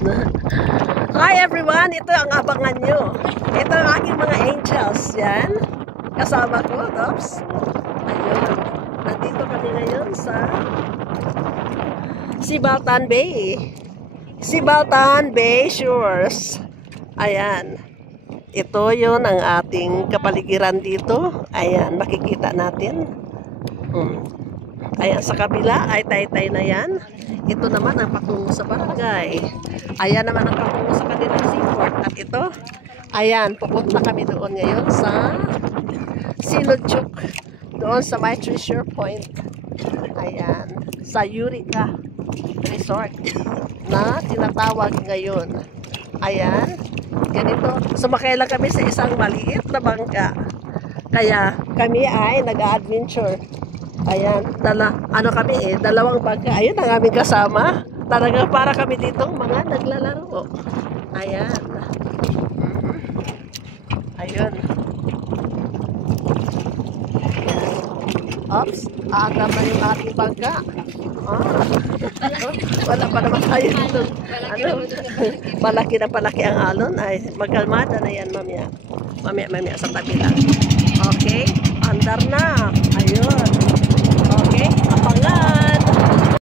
Hi everyone! Ito ang abangan nyo. Ito ang aking mga angels. Yan. Kasama ko, Tops. Ayun. Nandito kami ngayon sa Sibaltan Bay. Sibaltan Bay Shores. Ayan. Ito yon ang ating kapaligiran dito. Ayan, makikita natin. Ayan, sa kabila ay taytay na yan. Ito naman ang patungo sa barangay. Ayan naman ang patungo sa kanilang seaport. At ito, ayan, pupunta kami doon ngayon sa Sinudjuk. Doon sa my treasure point. Ayan, sa Eureka Resort na tinatawag ngayon. Ayan, ganito. Sumakay lang kami sa isang maliit na bangka. Kaya kami ay nag-adventure. Ayan, dalawang bangka. Ayun ang aming kasama. Talagang para kami ditong mga naglalaro. Ayan. Ayun. Oops, aga pa yung ating bangka. Wala pa naman tayo dito. Palaki na palaki ang alon. Ay, magkalmada na yan, mamaya. Mamaya sa tabi lang. Okay, andar na. Ayun. Okay, abangan.